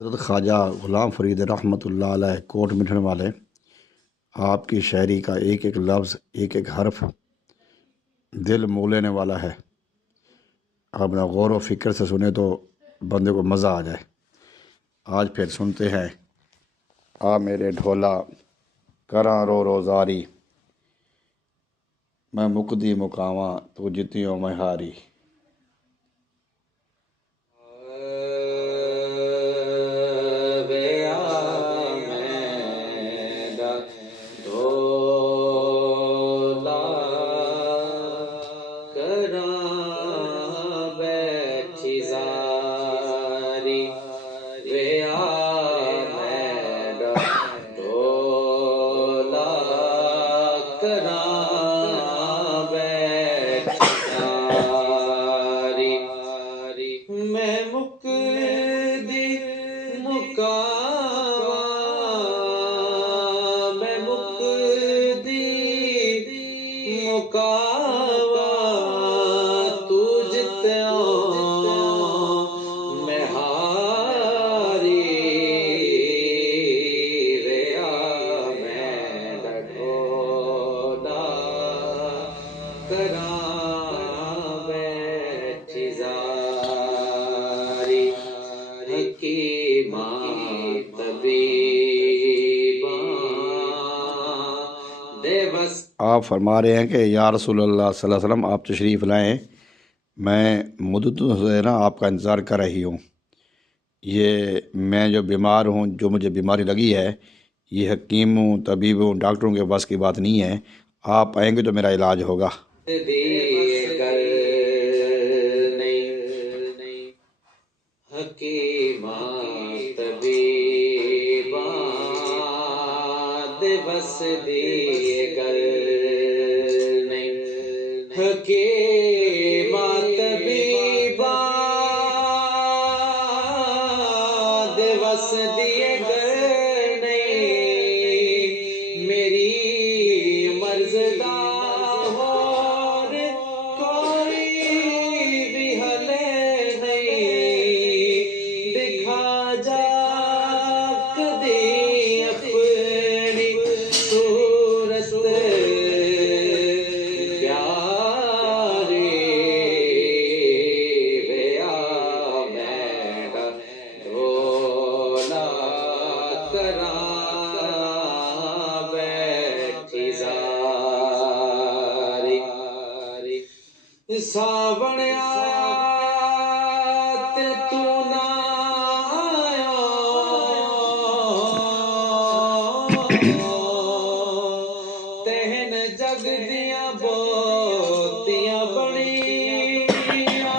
हज़रत ख्वाजा ग़ुलाम फ़रीद रहमतुल्लाह अलैह कोट मिठन वाले आपकी शायरी का एक एक लफ्ज़ एक एक हर्फ दिल मोह लेने वाला है। आप ना गौर व फिक्र से सुने तो बंदे को मज़ा आ जाए। आज फिर सुनते हैं। आ मेरे ढोला करा रो रोज़ारी, मैं मुकदी मुकावा तू जितियों मैं हारी। मैं मुकदी मुकावा, मैं मुकदी मुकावा तू जित्या मैं हारी। वेया मैं ढोला करा आप फरमा रहे हैं कि या रसूलल्लाह सल्लल्लाहु अलैहि वसल्लम आप तशरीफ़ लाएँ, मैं मुद्दतों से ना आपका इंतज़ार कर रही हूँ। ये मैं जो बीमार हूँ, जो मुझे बीमारी लगी है, ये हकीमों तबीबों डॉक्टरों के बस की बात नहीं है। आप आएंगे तो मेरा इलाज होगा। हकीमा तबीबा दिवस दिए गल नहीं, हकीमा तबीबा दिवस दिए गल नहीं। मेरी मर्ज़दा और कोई भी हले नहीं, दिखा जा कदी अपनी सूरत प्यारी। वेया मैं ढोला करा बैठी ज़ारी। सावण आया ते तू ना आया, तेहन जग दिया बोतियां बनिया,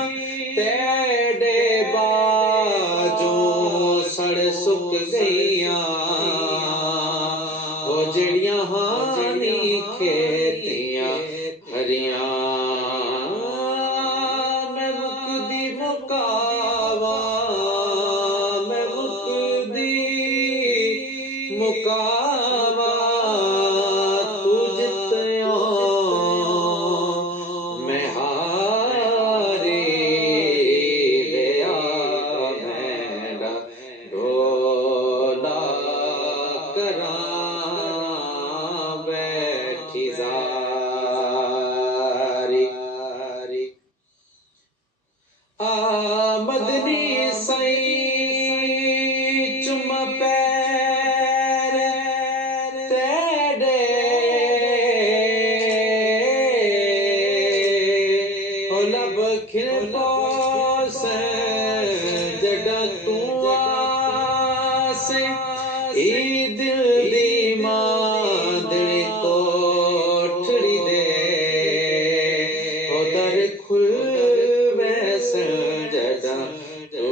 तेरे बाजू सड़ सुक गईया। ओ जड़ियां हानी खेतियां हरियां, मैं मुकदी मुकावा, मैं मुकदी मुकावा तू जित्या मैं हारी। वेया मैं ढोला करा बैठी ज़ारी। मदनी सई चुम पैर तेरे, लब खिलबो से जड़ा तू आसे, ई दिल दी मांदड़ी कोठड़ी दे उधर खुल जदा तू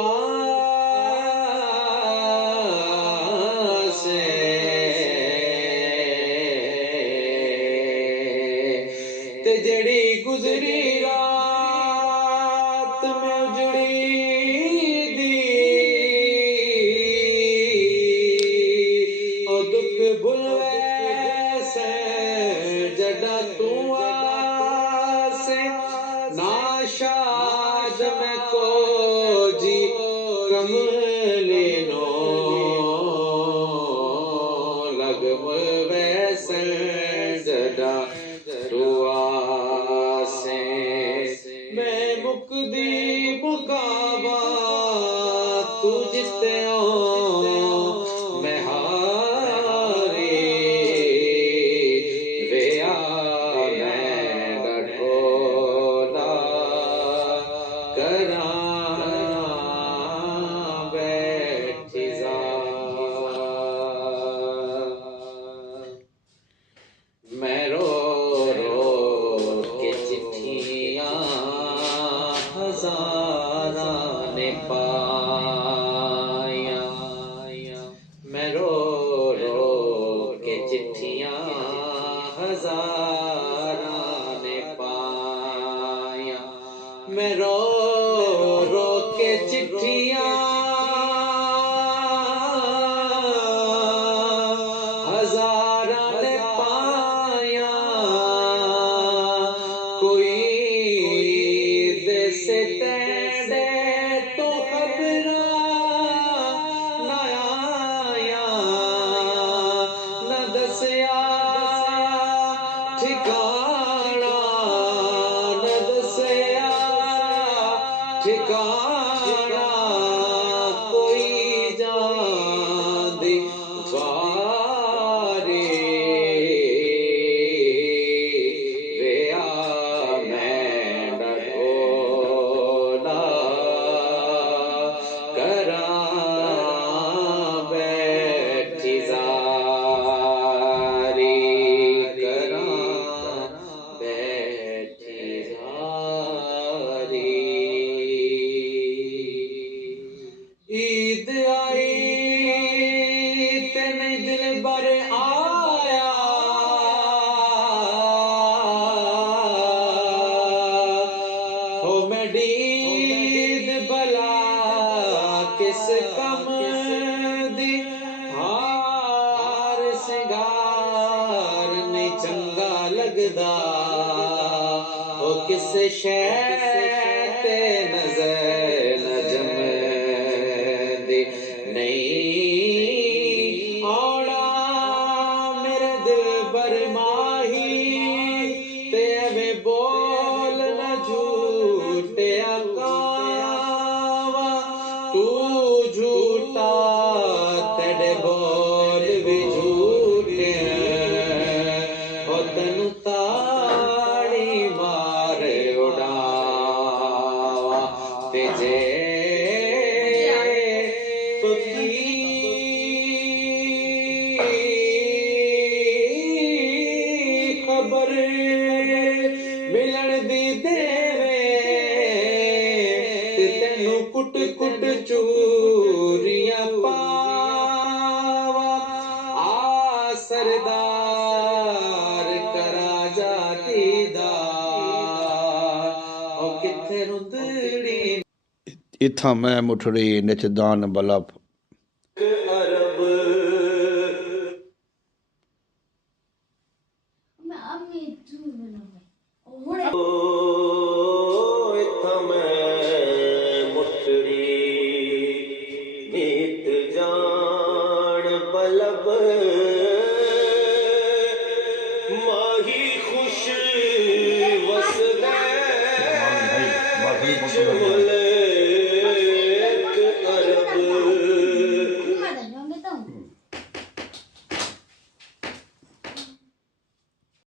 आसे। ते जड़ी गुजरी रात में उजड़ी दी, ओ दुख भुलवे से जड़ा तू आसे। नाशाद मुकदी मुकाबा तू जिसते ओ मैं हारे वे आ मैं डठोला करा बैठी जा मैं रो के चिट्ठियां हजारा ने पाया मैं रो के चिट्ठियां हजारा ने पाया मैं रो के चिट्ठियां हजारा ने पाया कोई देश तेरे तो खबरा न आया न दसिया ठिकाना न दसिया ठिकाना कोई जांदी वारे वे आ मैं डठोला करा बैठी जारी करा बैठी जारी ईद आई ते नहीं दिल भर आया हो मैं डीद भला किस कम दी हार सिंगार नहीं चंगा लगदा हो किस शय ते नजर न जमदी नहीं औड़ा मेरे दिल भर माही ते हमें बोल न झूठे कावा तू झूठा तेरे बोल भी झूठे हो तनु ताड़ी मार उड़ावा ते जे खबर मिलन दी देवे ते तेनू कुट कुट चूरियां पावा आ सरदार करा जाती दा ओ किथे रुंदड़ी इत्थां मैं मुठड़ी निचदान बलब